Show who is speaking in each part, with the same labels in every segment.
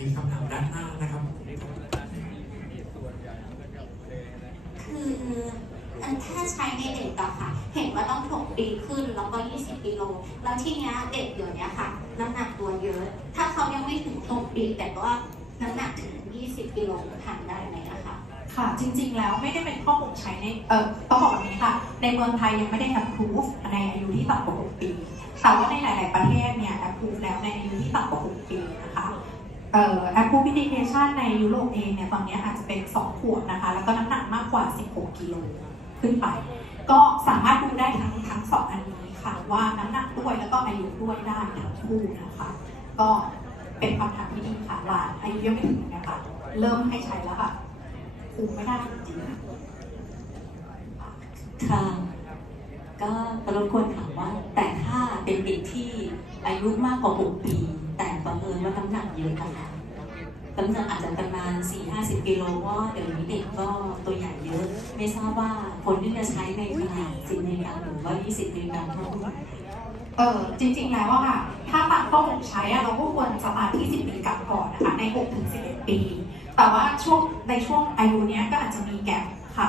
Speaker 1: มีคำถามด้านหน้านะครับ
Speaker 2: คือเอ่อถ้าใช้ในเด็กอะค่ะ เห็นว่าต้องถกดีขึ้นแล้วก็ 20กิโล แล้วทีเนี้ยเด็กเดี๋ยวนี้ค่ะ น้ำหนักตัวเยอะ ถ้าเขายังไม่ถึงถกดีแต่ว่าน้ำหนักถึง 20กิโลทานได้ไหมอะคะ
Speaker 3: ค่ะ จริงๆ แล้วไม่ได้เป็นข้อบ่งใช้ใน เออต้องบอกแบบนี้ค่ะ ในเมืองไทยยังไม่ได้ approve ในอายุที่ต่ำกว่า6ปี แต่ว่าในหลาย ๆ ประเทศเนี่ย approve แล้วในอายุที่ต่ำกว่า6ปีนะคะ เอ่อ application ในยุโรปเองเนี่ยตอนนี้อาจจะเป็น 2 ขวบนะคะ แล้วก็น้ำหนักมากกว่า 16 กิโลขึ้นไป ก็สามารถดูได้ทั้งทั้งสองอันนี้ค่ะ ว่าน้ำหนักด้วยแล้วก็อายุด้วยได้ทั้งคู่นะคะ ก็เป็นคำถามที่ดีค่ะหลานอายุยังไม่ถึงนะคะเริ่มให้ใช้แล้วค่ะคุมไม่ได้จริง
Speaker 4: ค่ะก็รบกวนถามว่า แต่ถ้าเป็นเด็กที่อายุมากกว่า 6 ปี แต่บังเอิญว่าน้ำหนักเยอะค่ะน้ำหนักอาจจะประมาณ 4-50กิโลว่าเดี๋ยวนี้เด็กก็ตัวใหญ่เยอะ ไม่ทราบว่าคนที่จะใช้ในขนาด10มิลลิกรัมหรือว่า 20มิลลิกรัมเท่าไหร่
Speaker 3: เออจริงๆแล้วอะค่ะ ถ้าตามข้อมูลใช้อะเราก็ควรสตาร์ทที่ 10มิลลิกรัมก่อนนะคะใน6ถึง11 ปี แต่ว่าช่วงในช่วงอายุเนี้ยก็อาจจะมีแกปค่ะ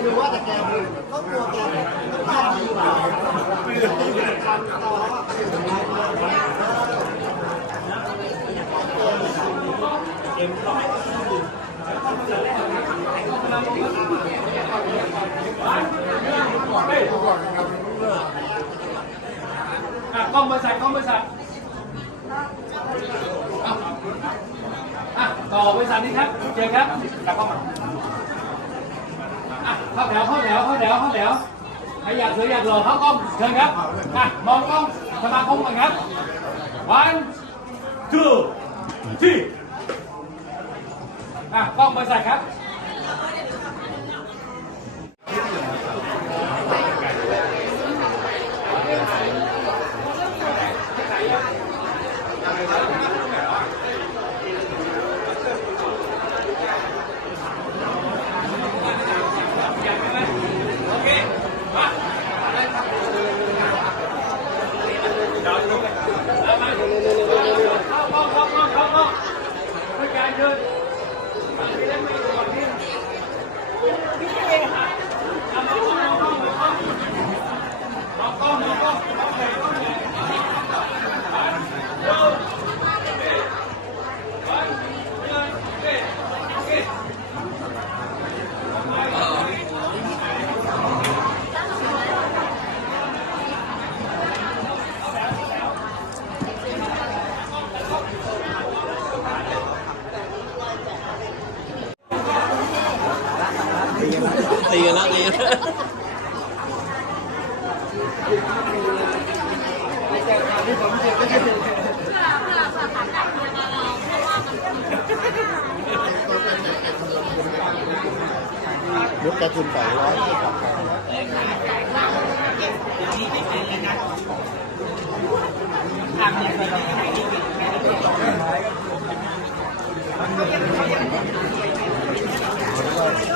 Speaker 5: หรือว่าแต่แกก็กลัวแกต้องการอยู่ความต่อ
Speaker 6: อ่ นี้ครับเชิญครับกลับเข้ามาอ่ะเข้าแถวเข้าแถวเข้าแถวเข้าแถวใครอยากสวยอยากหล่อเข้ากล้องเชิญครับอ่ะมองกล้องสมาคมกันครับ one two three อ่ะกล้องบริษัทครับ good. ตีกันแล้ว
Speaker 5: ตีกันแล้วลดกระทุนไปร้อยทำเนี่ยไปได้ไหมดี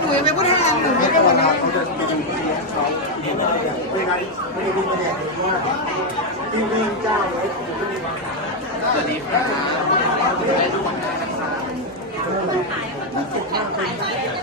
Speaker 5: หนูยังไม่พูดทางหนูไม่ได้
Speaker 1: หมดนะไม่ได้
Speaker 5: ไม่ได้ไม่ได้ว่าที่วิ่งเจ้าไว้สวัสดีครับ